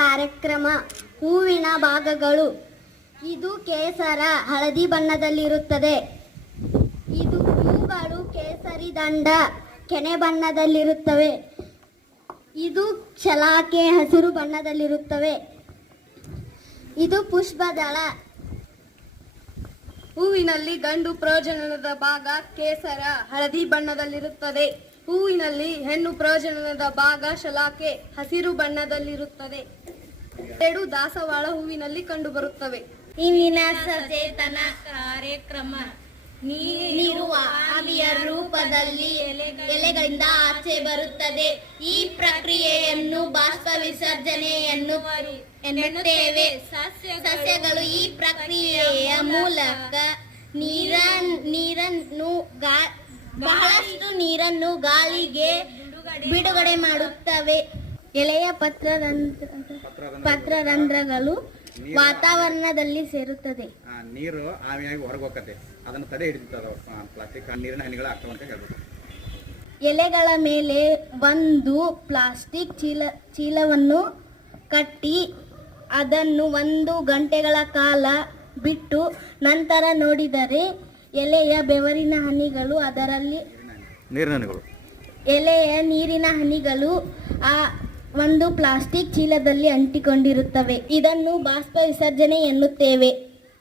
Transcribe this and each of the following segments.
ಕಾರ್ಯಕ್ರಮ ಹೂವಿನ ಭಾಗಗಳು. ಇದು ಕೇಸರ ಹಳದಿ ಬಣ್ಣದಲ್ಲಿರುತ್ತದೆ. ಇವುಗಳು ಕೇಸರಿ ದಂಡ ಕೆನೆ ಬಣ್ಣದಲ್ಲಿರುತ್ತವೆ. ಇದು ಶಲಾಕೆ ಹಸಿರು ಬಣ್ಣದಲ್ಲಿರುತ್ತವೆ. ಇದು ಪುಷ್ಪದಳ. ಹೂವಿನಲ್ಲಿ ಗಂಡು ಪ್ರಜನನದ ಭಾಗ ಕೇಸರ ಹಳದಿ ಬಣ್ಣದಲ್ಲಿರುತ್ತದೆ. ಹೂವಿನಲ್ಲಿ ಹೆಣ್ಣು ಪ್ರಜನನದ ಭಾಗ ಶಲಾಕೆ ಹಸಿರು ಬಣ್ಣದಲ್ಲಿರುತ್ತದೆ. ಎರಡು ದಾಸವಾಳ ಹೂವಿನಲ್ಲಿ ಕಂಡುಬರುತ್ತವೆ. ಇಂದಿನ ಸಚೇತನ ಕಾರ್ಯಕ್ರಮ ನೀರು ಆವಿಯ ರೂಪದಲ್ಲಿ ಎಲೆಗಳಿಂದ ಆಚೆ ಬರುತ್ತದೆ. ಈ ಪ್ರಕ್ರಿಯೆಯನ್ನು ಬಾಷ್ಪ ವಿಸರ್ಜನೆ ಎನ್ನುತ್ತೇವೆ. ಸಸ್ಯಗಳು ಈ ಪ್ರಕ್ರಿಯೆಯ ಮೂಲಕ ಬಹಳಷ್ಟು ನೀರನ್ನು ಗಾಳಿಗೆ ಬಿಡುಗಡೆ ಮಾಡುತ್ತವೆ. ಎಲೆಯ ಪತ್ರರಂಧ್ರಗಳು ವಾತಾವರಣದಲ್ಲಿ ಸೇರುತ್ತದೆ. ನೀರು ಆವಿಯಾಗಿ ಹೊರಗೆ ಹೋಗತ್ತೆ, ಅದನ್ನು ತಡೆ ಹಿಡಿತದ ಪ್ಲಾಸ್ಟಿಕ್ ನೀರಿನ ಹನಿಗಳು ಆಗ್ತವೆ ಅಂತ ಹೇಳ್ಬೋದು. ಎಲೆಗಳ ಮೇಲೆ ಒಂದು ಪ್ಲಾಸ್ಟಿಕ್ ಚೀಲವನ್ನು ಕಟ್ಟಿ ಅದನ್ನು 1 ಗಂಟೆಗಳ ಕಾಲ ಬಿಟ್ಟು ನಂತರ ನೋಡಿದರೆ ಎಲೆಯ ಬೆವರಿನ ಹನಿಗಳು ಅದರಲ್ಲಿ ಎಲೆಯ ನೀರಿನ ಹನಿಗಳು ಆ ಒಂದು ಪ್ಲಾಸ್ಟಿಕ್ ಚೀಲದಲ್ಲಿ ಅಂಟಿಕೊಂಡಿರುತ್ತವೆ. ಇದನ್ನು ಬಾಷ್ಪ ವಿಸರ್ಜನೆ ಎನ್ನುತ್ತೇವೆ.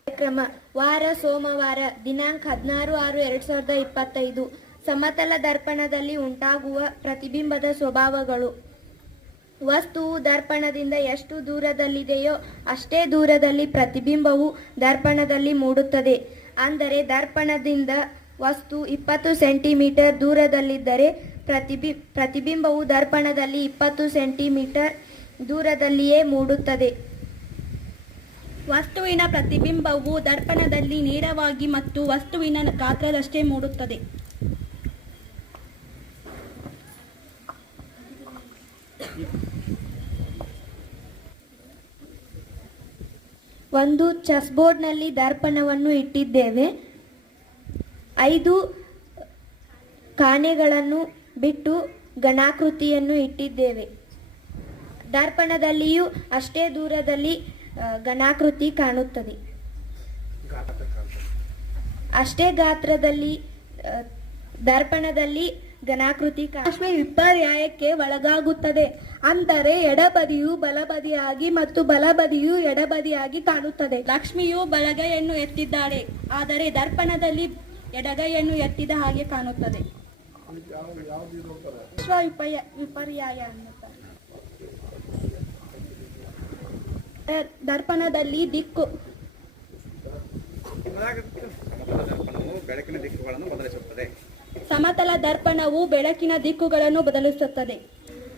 ಕಾರ್ಯಕ್ರಮ ವಾರ ಸೋಮವಾರ ದಿನಾಂಕ 16/6/2025. ಸಮತಲ ದರ್ಪಣದಲ್ಲಿ ಉಂಟಾಗುವ ಪ್ರತಿಬಿಂಬದ ಸ್ವಭಾವಗಳು. ವಸ್ತುವು ದರ್ಪಣದಿಂದ ಎಷ್ಟು ದೂರದಲ್ಲಿದೆಯೋ ಅಷ್ಟೇ ದೂರದಲ್ಲಿ ಪ್ರತಿಬಿಂಬವು ದರ್ಪಣದಲ್ಲಿ ಮೂಡುತ್ತದೆ. ಅಂದರೆ ದರ್ಪಣದಿಂದ ವಸ್ತು 20 ಸೆಂಟಿಮೀಟರ್ ದೂರದಲ್ಲಿದ್ದರೆ ಪ್ರತಿಬಿಂಬವು ದರ್ಪಣದಲ್ಲಿ 20 ಸೆಂಟಿಮೀಟರ್ ದೂರದಲ್ಲಿಯೇ ಮೂಡುತ್ತದೆ. ವಸ್ತುವಿನ ಪ್ರತಿಬಿಂಬವು ದರ್ಪಣದಲ್ಲಿ ನೇರವಾಗಿ ಮತ್ತು ವಸ್ತುವಿನ ಗಾತ್ರದಷ್ಟೇ ಮೂಡುತ್ತದೆ. ಒಂದು ಚೆಸ್ಬೋರ್ಡ್ನಲ್ಲಿ ದರ್ಪಣವನ್ನು ಇಟ್ಟಿದ್ದೇವೆ. 5 ಕಾಣೆಗಳನ್ನು ಬಿಟ್ಟು ಘನಾಕೃತಿಯನ್ನು ಇಟ್ಟಿದ್ದೇವೆ. ದರ್ಪಣದಲ್ಲಿಯೂ ಅಷ್ಟೇ ದೂರದಲ್ಲಿ ಘನಾಕೃತಿ ಕಾಣುತ್ತದೆ. ಅಷ್ಟೇ ಗಾತ್ರದಲ್ಲಿ ದರ್ಪಣದಲ್ಲಿ ಘನಾಕೃತಿ ವಿಪರ್ಯಾಯಕ್ಕೆ ಒಳಗಾಗುತ್ತದೆ. ಅಂದರೆ ಎಡಬದಿಯು ಬಲಬದಿಯಾಗಿ ಮತ್ತು ಬಲಬದಿಯು ಎಡಬದಿಯಾಗಿ ಕಾಣುತ್ತದೆ. ಲಕ್ಷ್ಮಿಯು ಬಲಗೈಯನ್ನು ಎತ್ತಿದ್ದಾಳೆ, ಆದರೆ ದರ್ಪಣದಲ್ಲಿ ಎಡಗೈಯನ್ನು ಎತ್ತಿದ ಹಾಗೆ ಕಾಣುತ್ತದೆ. ವಿಪರ್ಯಾಯ ಅನ್ನುತ್ತಾರೆ. ದರ್ಪಣದಲ್ಲಿ ದಿಕ್ಕು ಬೆಳಕಿನ ದಿಕ್ಕುಗಳನ್ನು ಬದಲಿಸುತ್ತದೆ. ಸಮತಲ ದರ್ಪಣವು ಬೆಳಕಿನ ದಿಕ್ಕುಗಳನ್ನು ಬದಲಿಸುತ್ತದೆ.